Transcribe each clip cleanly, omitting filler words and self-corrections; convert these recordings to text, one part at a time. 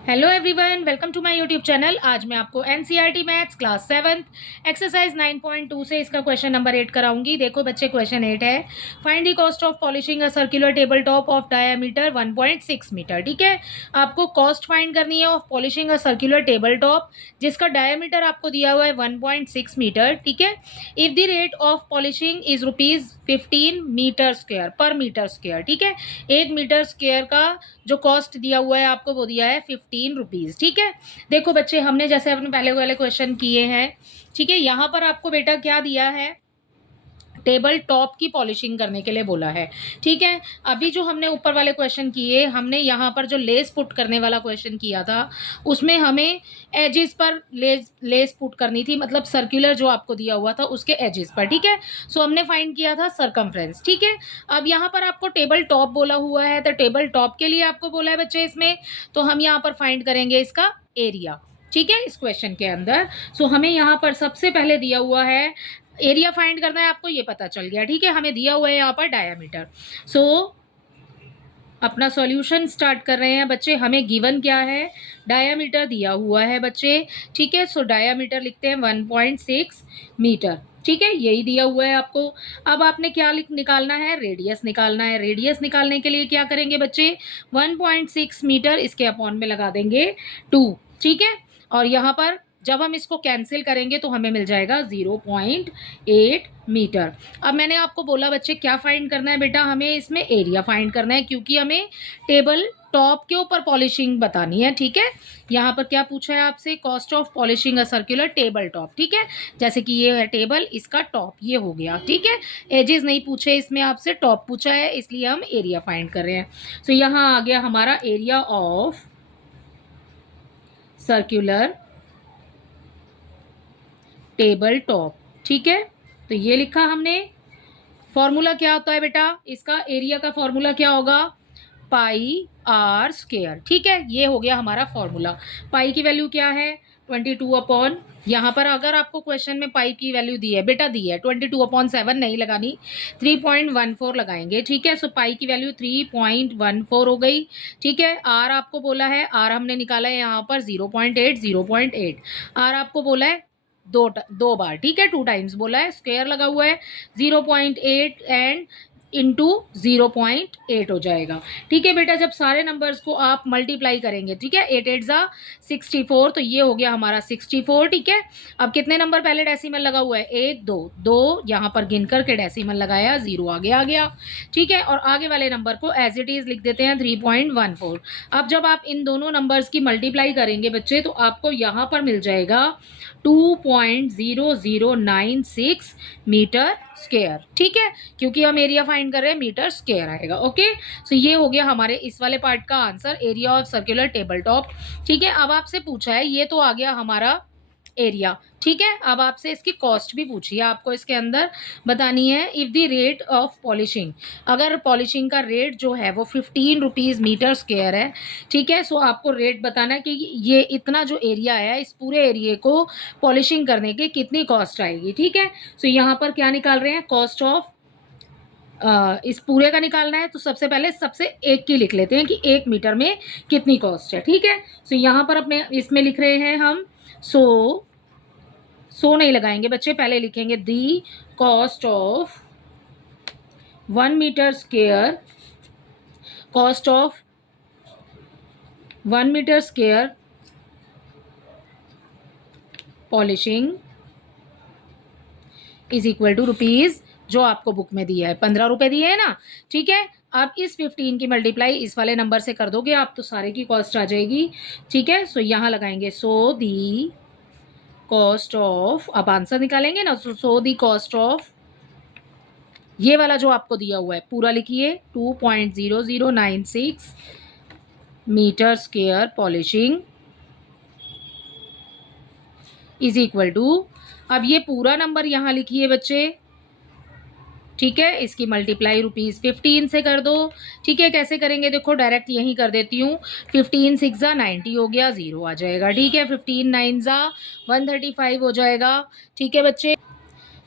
Hello everyone, welcome to my YouTube channel. आज मैं आपको एनसीईआरटी मैथ्स क्लास 7 एक्सरसाइज 9.2 से इसका क्वेश्चन नंबर 8 कराऊंगी। देखो बच्चे, क्वेश्चन 8 है, find the cost of polishing a circular table top of diameter 1.6 metre. ठीक है, आपको कॉस्ट फाइंड करनी है of polishing a circular table top जिसका डायामीटर आपको दिया हुआ है 1.6 मीटर। ठीक है, if the rate of polishing is ₹15 metre square पर मीटर स्क्वायर। ठीक है, 1 मीटर स्क्वायर का जो कॉस्ट दिया हुआ है आपको वो दिया है 15 रुपीज। ठीक है, देखो बच्चे, हमने जैसे अपने पहले वाले क्वेश्चन किए हैं। ठीक है, यहाँ पर आपको बेटा क्या दिया है, टेबल टॉप की पॉलिशिंग करने के लिए बोला है। ठीक है, अभी जो हमने ऊपर वाले क्वेश्चन किए, हमने यहाँ पर जो लेस पुट करने वाला क्वेश्चन किया था उसमें हमें एजेस पर लेस पुट करनी थी, मतलब सर्कुलर जो आपको दिया हुआ था उसके एजेस पर। ठीक है, सो हमने फाइंड किया था सरकमफ्रेंस। ठीक है, अब यहाँ पर आपको टेबल टॉप बोला हुआ है, तो टेबल टॉप के लिए आपको बोला है बच्चे इसमें, तो हम यहाँ पर फाइंड करेंगे इसका एरिया। ठीक है, इस क्वेश्चन के अंदर सो हमें यहाँ पर सबसे पहले दिया हुआ है एरिया फाइंड करना है, आपको ये पता चल गया। ठीक है, हमें दिया हुआ है यहाँ पर डायामीटर। सो अपना सॉल्यूशन स्टार्ट कर रहे हैं बच्चे। हमें गिवन क्या है, डायामीटर दिया हुआ है बच्चे। ठीक है, सो डायामीटर लिखते हैं 1.6 मीटर। ठीक है, यही दिया हुआ है आपको। अब आपने क्या निकालना है, रेडियस निकालना है। रेडियस निकालने के लिए क्या करेंगे बच्चे, 1.6 मीटर इसके अपॉन में लगा देंगे 2। ठीक है, और यहाँ पर जब हम इसको कैंसिल करेंगे तो हमें मिल जाएगा 0.8 मीटर। अब मैंने आपको बोला बच्चे क्या फाइंड करना है बेटा, हमें इसमें एरिया फाइंड करना है क्योंकि हमें टेबल टॉप के ऊपर पॉलिशिंग बतानी है। ठीक है, यहाँ पर क्या पूछा है आपसे, cost of polishing a circular table top. ठीक है, जैसे कि ये है टेबल, इसका टॉप ये हो गया। ठीक है, एजेस नहीं पूछे इसमें आपसे, टॉप पूछा है, इसलिए हम एरिया फाइंड कर रहे हैं। सो यहाँ आ गया हमारा area of circular table top. ठीक है, तो ये लिखा हमने। फॉर्मूला क्या होता है बेटा, इसका एरिया का फॉर्मूला क्या होगा, पाई आर स्क्वायर। ठीक है, ये हो गया हमारा फॉर्मूला। पाई की वैल्यू क्या है, 22 अपॉन, यहाँ पर अगर आपको क्वेश्चन में पाई की वैल्यू दी है बेटा, दी है 22/7 नहीं लगानी, 3.14 लगाएंगे। ठीक है, सो पाई की वैल्यू 3.14 हो गई। ठीक है, आर आपको बोला है, आर हमने निकाला है यहाँ पर 0.8 आर आपको बोला है दो बार। ठीक है, 2 टाइम्स बोला है, स्क्वायर लगा हुआ है, 0.8 एंड इंटू 0.8 हो जाएगा। ठीक है बेटा, जब सारे नंबर्स को आप मल्टीप्लाई करेंगे, ठीक है, 8 8 ज़ा 64, तो ये हो गया हमारा 64। ठीक है, अब कितने नंबर पहले डेसिमल लगा हुआ है, 1 2 2, यहाँ पर गिन करके डेसिमल लगाया, 0 आगे आ गया। ठीक है, और आगे वाले नंबर को एज इट इज लिख देते हैं 3.14। अब जब आप इन दोनों नंबर्स की मल्टीप्लाई करेंगे बच्चे, तो आपको यहाँ पर मिल जाएगा 2.0096 मीटर स्क्वायर। ठीक है, क्योंकि हम एरिया फाइंड कर रहे हैं, मीटर स्क्वायर आएगा। ओके, सो ये हो गया हमारे इस वाले पार्ट का answer, area of circular table top. ठीक है, अब आपसे पूछा है, ये तो आ गया हमारा एरिया। ठीक है, अब आपसे इसकी कॉस्ट भी पूछी है, आपको इसके अंदर बतानी है। If the rate of polishing, अगर पॉलिशिंग का रेट जो है वो 15 रुपीज़ मीटर स्क्वायर है। ठीक है, सो आपको रेट बताना है कि ये इतना जो एरिया है, इस पूरे एरिया को पॉलिशिंग करने की कितनी कॉस्ट आएगी। ठीक है, सो यहाँ पर क्या निकाल रहे हैं, कॉस्ट ऑफ इस पूरे का निकालना है, तो सबसे पहले सबसे एक की लिख लेते हैं कि 1 मीटर में कितनी कॉस्ट है। ठीक है, सो यहाँ पर अपने इसमें लिख रहे हैं हम, सो नहीं लगाएंगे बच्चे, पहले लिखेंगे the cost of 1 metre square, cost of 1 metre square polishing is equal to rupees, जो आपको बुक में दिया है 15 रुपए दिए है ना। ठीक है, अब इस 15 की मल्टीप्लाई इस वाले नंबर से कर दोगे आप, तो सारे की कॉस्ट आ जाएगी। ठीक है, सो यहाँ लगाएंगे, सो दी कॉस्ट ऑफ, अब आंसर निकालेंगे ना, सो दी कॉस्ट ऑफ, ये वाला जो आपको दिया हुआ है पूरा लिखिए, 2.0096 metre square polishing is equal to, अब ये पूरा नंबर यहाँ लिखिए बच्चे। ठीक है, इसकी मल्टीप्लाई ₹15 से कर दो। ठीक है, कैसे करेंगे, देखो डायरेक्ट यहीं कर देती हूँ, 15 6 ज़ा 90 हो गया, 0 आ जाएगा। ठीक है, 15 9 ज़ा 135 हो जाएगा। ठीक है बच्चे,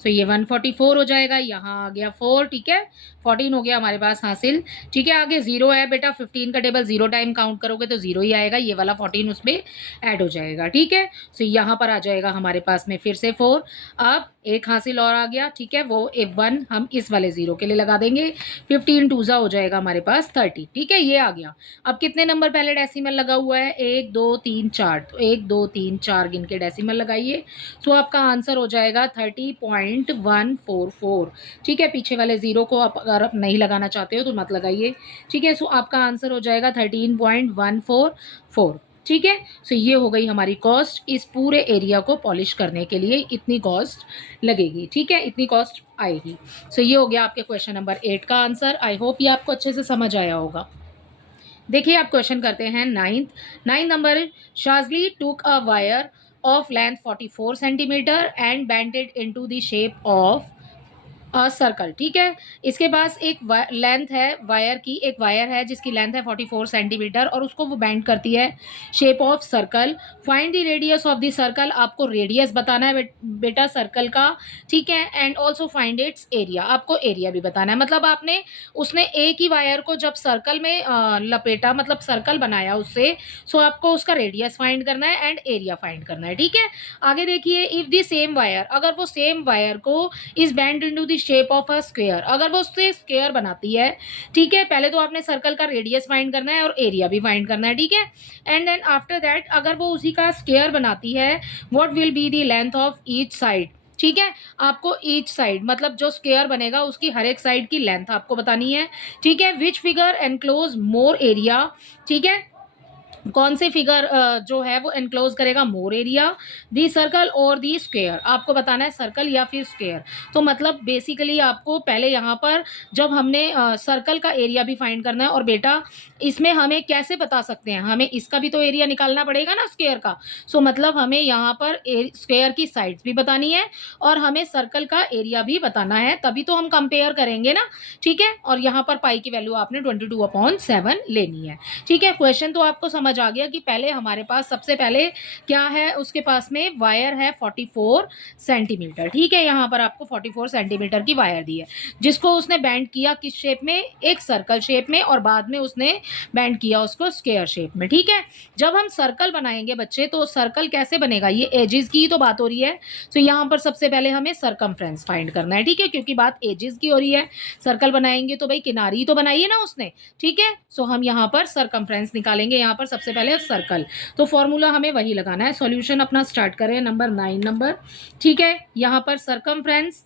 सो ये 144 हो जाएगा, यहाँ आ गया 4, ठीक है, 14 हो गया हमारे पास हासिल, ठीक है। आगे 0 है बेटा, 15 का टेबल 0 टाइम काउंट करोगे तो 0 ही आएगा, ये वाला 14 उसमें ऐड हो जाएगा, ठीक है। सो यहाँ पर आ जाएगा हमारे पास में फिर से 4, अब एक हासिल और आ गया, ठीक है, वो 1 हम इस वाले 0 के लिए लगा देंगे, 15 टूजा हो जाएगा हमारे पास 30, ठीक है, ये आ गया। अब कितने नंबर पहले डेसिमल लगा हुआ है, 1 2 3 4, तो 1 2 3 4 गिन के डेसिमल लगाइए, सो आपका आंसर हो जाएगा 30.144, ठीक है। पीछे वाले 0 को आप अगर आप नहीं लगाना चाहते हो तो मत लगाइए, ठीक है। सो आपका आंसर हो जाएगा 13.144, ठीक है। सो ये हो गई हमारी कॉस्ट, इस पूरे एरिया को पॉलिश करने के लिए इतनी कॉस्ट लगेगी, ठीक है, इतनी कॉस्ट आएगी। सो ये हो गया आपके क्वेश्चन नंबर 8 का आंसर। आई होप ये आपको अच्छे से समझ आया होगा। देखिए आप क्वेश्चन करते हैं 9th number, Shazli took a wire of length 44 centimetre and bent it into the shape of circle, ठीक है। इसके पास एक लेंथ है वायर की, एक वायर है जिसकी लेंथ है 44 सेंटीमीटर और उसको वो बेंड करती है shape of circle. Find the radius of the circle, आपको रेडियस बताना है बेटा सर्कल का, ठीक है। And also find its area, आपको एरिया भी बताना है। मतलब आपने उसने एक ही वायर को जब सर्कल में लपेटा, मतलब सर्कल बनाया उससे, सो आपको उसका रेडियस फाइंड करना है एंड एरिया फाइंड करना है, ठीक है। आगे देखिए, इफ द सेम वायर, अगर वो सेम वायर को इस bend into the shape of a square, अगर वो उससे स्क्वायर बनाती है, ठीक है, पहले तो आपने सर्कल का रेडियस फाइंड करना है और एरिया भी फाइंड करना है, ठीक है। एंड देन आफ्टर दैट अगर वो उसी का स्क्वायर बनाती है, what will be the length of each side, ठीक है। आपको ईच साइड मतलब जो स्क्वायर बनेगा उसकी हर एक साइड की लेंथ आपको बतानी है, ठीक है। Which figure enclose more area, ठीक है, कौन से फिगर जो है वो एनक्लोज करेगा मोर एरिया, दी सर्कल और दी स्क्वायर, आपको बताना है सर्कल या फिर स्क्वायर। तो मतलब बेसिकली आपको पहले यहाँ पर जब हमने सर्कल का एरिया भी फाइंड करना है, और बेटा इसमें हमें कैसे बता सकते हैं, हमें इसका भी तो एरिया निकालना पड़ेगा ना स्क्वायर का। सो मतलब हमें यहाँ पर स्क्वायर की साइड्स भी बतानी है और हमें सर्कल का एरिया भी बताना है, तभी तो हम कंपेयर करेंगे ना, ठीक है। और यहाँ पर पाई की वैल्यू आपने 22/7 लेनी है, ठीक है। क्वेश्चन तो आपको समझ आ गया कि पहले हमारे पास सबसे पहले क्या है, उसके पास में वायर है 44 सेंटीमीटर, ठीक है। यहाँ पर आपको 44 सेंटीमीटर की वायर दी है जिसको उसने बेंड किया किस शेप में, एक सर्कल शेप में, और बाद में उसने बेंड किया उसको स्क्वायर शेप में, ठीक है। जब हम सर्कल बनाएंगे बच्चे तो सर्कल कैसे बनेगा, ये एजेस की तो बात हो रही है। तो यहाँ पर सबसे पहले हमें सर्कमफ्रेंस फाइंड करना है, ठीक है, क्योंकि बात एजेस की हो रही है। सर्कल बनाएंगे तो भाई किनारी तो बनाई है ना उसने, ठीक है। सो हम यहाँ पर सर्कमफ्रेंस निकालेंगे, यहाँ पर सबसे पहले सर्कल, तो फॉर्मूला हमें वही लगाना है। सॉल्यूशन अपना स्टार्ट करें, नंबर 9 नंबर, ठीक है। यहाँ पर सर्कमफ्रेंस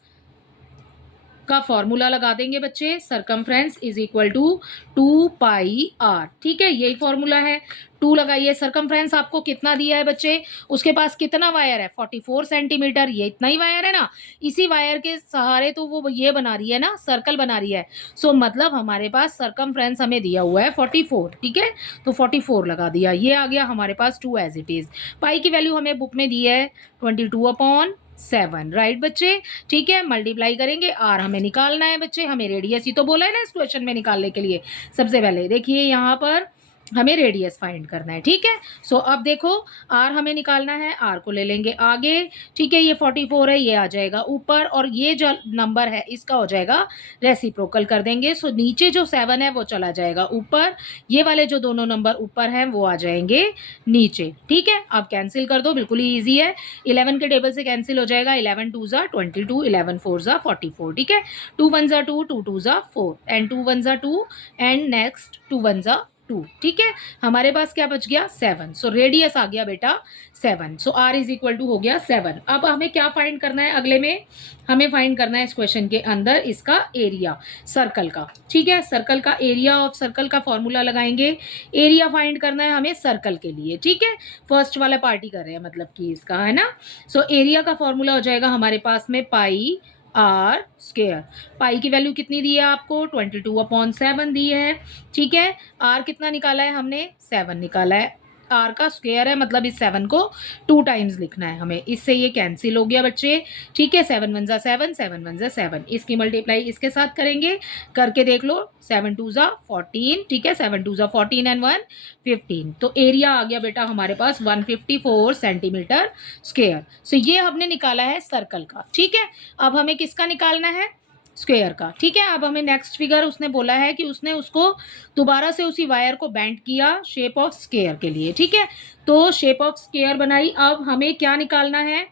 का फॉर्मूला लगा देंगे बच्चे, circumference is equal to 2πr, ठीक है, यही फॉर्मूला है। 2 लगाइए, सर्कमफ्रेंस आपको कितना दिया है बच्चे, उसके पास कितना वायर है 44 सेंटीमीटर, ये इतना ही वायर है ना, इसी वायर के सहारे तो वो ये बना रही है ना, सर्कल बना रही है। सो मतलब हमारे पास सर्कमफ्रेंस हमें दिया हुआ है 44, ठीक है, तो 44 लगा दिया, ये आ गया हमारे पास 2 एज इट इज। पाई की वैल्यू हमें बुक में दी है 22/7, राइट बच्चे, ठीक है। मल्टीप्लाई करेंगे, आर हमें निकालना है बच्चे, हमें रेडियस ही तो बोला है ना इस क्वेश्चन में निकालने के लिए। सबसे पहले देखिए यहाँ पर हमें रेडियस फाइंड करना है, ठीक है। सो अब देखो आर हमें निकालना है, आर को ले लेंगे आगे, ठीक है। ये 44 है, ये आ जाएगा ऊपर, और ये जो नंबर है इसका हो जाएगा रेसिप्रोकल कर देंगे। सो नीचे जो 7 है वो चला जाएगा ऊपर, ये वाले जो दोनों नंबर ऊपर हैं वो आ जाएंगे नीचे, ठीक है। आप कैंसिल कर दो, बिल्कुल ही ईजी है, 11 के टेबल से कैंसिल हो जाएगा, 11 2 ज़ा 22, 11 4 ज़ा 44, ठीक है। 2 1 ज़ा 2, 2 2 ज़ा 4, एंड 2 1 ज़ा 2, एंड नेक्स्ट 2 1 ज़ा 2, ठीक है। हमारे पास क्या बच गया 7, सो रेडियस आ गया बेटा 7, सो आर इज इक्वल टू हो गया 7। अब हमें क्या फाइंड करना है, अगले में हमें फाइंड करना है इस क्वेश्चन के अंदर इसका एरिया सर्कल का, ठीक है। सर्कल का एरिया ऑफ सर्कल का फॉर्मूला लगाएंगे, एरिया फाइंड करना है हमें सर्कल के लिए, ठीक है। फर्स्ट वाला पार्टी कर रहे हैं मतलब कि इसका, है ना। सो एरिया का फॉर्मूला हो जाएगा हमारे पास में पाई आर स्क्वायर। पाई की वैल्यू कितनी दी है आपको 22/7 दी है, ठीक है। आर कितना निकाला है हमने 7 निकाला है। आर का स्क्वायर है, मतलब इस 7 को 2 टाइम्स लिखना है हमें। इससे ये कैंसिल हो गया बच्चे, ठीक है। 7 1 7, 7 1 7, इसकी मल्टीप्लाई इसके साथ करेंगे, करके देख लो। 7 2 14, ठीक है। 7 2 14 एंड 1 15। तो एरिया आ गया बेटा हमारे पास 154 सेंटीमीटर स्क्वायर। सो ये हमने निकाला है सर्कल का, ठीक है। अब हमें किसका निकालना है? स्क्वायर का, ठीक है। अब हमें नेक्स्ट फिगर उसने बोला है कि उसने उसको दोबारा से उसी वायर को बेंड किया शेप ऑफ स्क्वायर के लिए, ठीक है। तो शेप ऑफ स्क्वायर बनाई। अब हमें क्या निकालना है?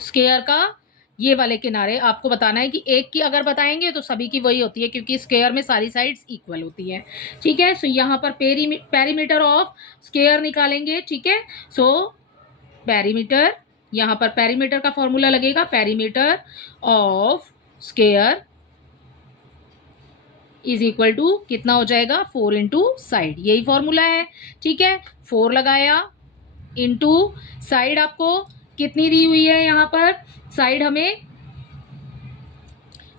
स्क्वायर का ये वाले किनारे आपको बताना है कि एक की अगर बताएंगे तो सभी की वही होती है, क्योंकि स्क्वायर में सारी साइड्स इक्वल होती हैं, ठीक है। सो यहाँ पर पेरीमीटर ऑफ स्क्वायर निकालेंगे, ठीक है। सो पेरीमीटर, यहाँ पर पेरीमीटर का फॉर्मूला लगेगा, perimeter of square is equal to कितना हो जाएगा? 4 इंटू साइड, यही फॉर्मूला है, ठीक है। 4 लगाया इंटू साइड, आपको कितनी दी हुई है? यहाँ पर साइड हमें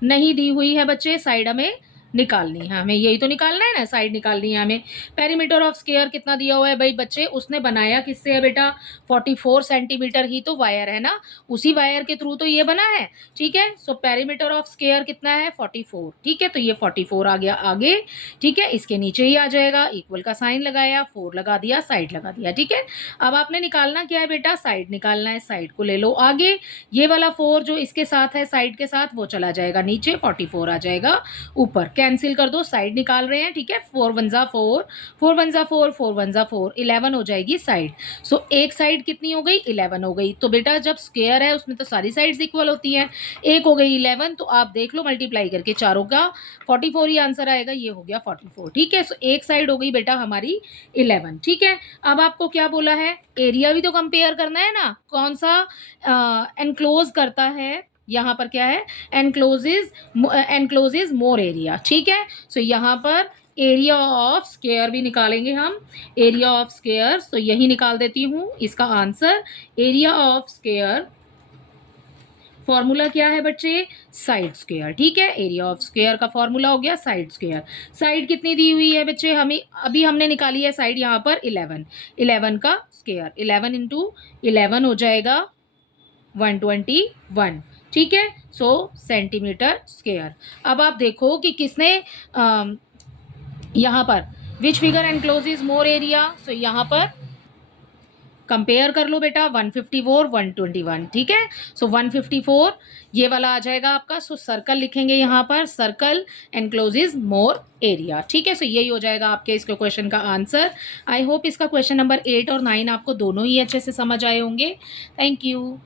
नहीं दी हुई है बच्चे, साइड हमें निकालनी है, हमें यही तो निकालना है ना, साइड निकालनी है हमें। पेरीमीटर ऑफ स्क्वायर कितना दिया हुआ है भाई बच्चे? उसने बनाया किससे है बेटा? 44 सेंटीमीटर ही तो वायर है ना, उसी वायर के थ्रू तो ये बना है, ठीक है। सो पेरीमीटर ऑफ स्क्वायर कितना है? 44, ठीक है। तो ये 44 आ गया आगे, ठीक है। इसके नीचे ही आ जाएगा, इक्वल का साइन लगाया, 4 लगा दिया, साइड लगा दिया, ठीक है। अब आपने निकालना क्या है बेटा? साइड निकालना है, साइड को ले लो आगे। ये वाला 4 जो इसके साथ है साइड के साथ, वो चला जाएगा नीचे, 44 आ जाएगा ऊपर। कैंसिल कर दो, साइड निकाल रहे हैं, ठीक है। 4 1 4, 4 1 4, 4 1 4, 11 हो जाएगी साइड। सो एक साइड कितनी हो गई? 11 हो गई। तो बेटा जब स्क्वायर है उसमें तो सारी साइड्स इक्वल होती हैं, एक हो गई 11, तो आप देख लो मल्टीप्लाई करके, चारों का 44 ही आंसर आएगा, ये हो गया 44, ठीक है। सो एक साइड हो गई बेटा हमारी 11, ठीक है। अब आपको क्या बोला है? एरिया भी तो कंपेयर करना है ना, कौन सा एनक्लोज करता है। यहाँ पर क्या है? एनक्लोजेज मोर एरिया, ठीक है। सो यहाँ पर एरिया ऑफ स्क्वायर भी निकालेंगे हम, एरिया ऑफ स्क्वायर। तो यही निकाल देती हूँ इसका answer. Area of square formula क्या है बच्चे? साइड स्क्वायर, ठीक है। एरिया ऑफ स्क्वायर का फॉर्मूला हो गया साइड स्क्वायर। साइड कितनी दी हुई है बच्चे? हमें अभी हमने निकाली है साइड यहाँ पर 11, 11 का स्क्वायर, 11 इंटू 11 हो जाएगा 121, ठीक है। So centimetre square. अब आप देखो कि किसने यहाँ पर which figure encloses more area. So यहाँ पर कंपेयर कर लो बेटा, 154 121, ठीक है। सो 154 ये वाला आ जाएगा आपका। सो सर्कल लिखेंगे यहाँ पर, सर्कल एनक्लोजेज मोर एरिया, ठीक है। सो यही हो जाएगा आपके इसके क्वेश्चन का आंसर। आई होप इसका क्वेश्चन नंबर 8 और 9 आपको दोनों ही अच्छे से समझ आए होंगे। Thank you.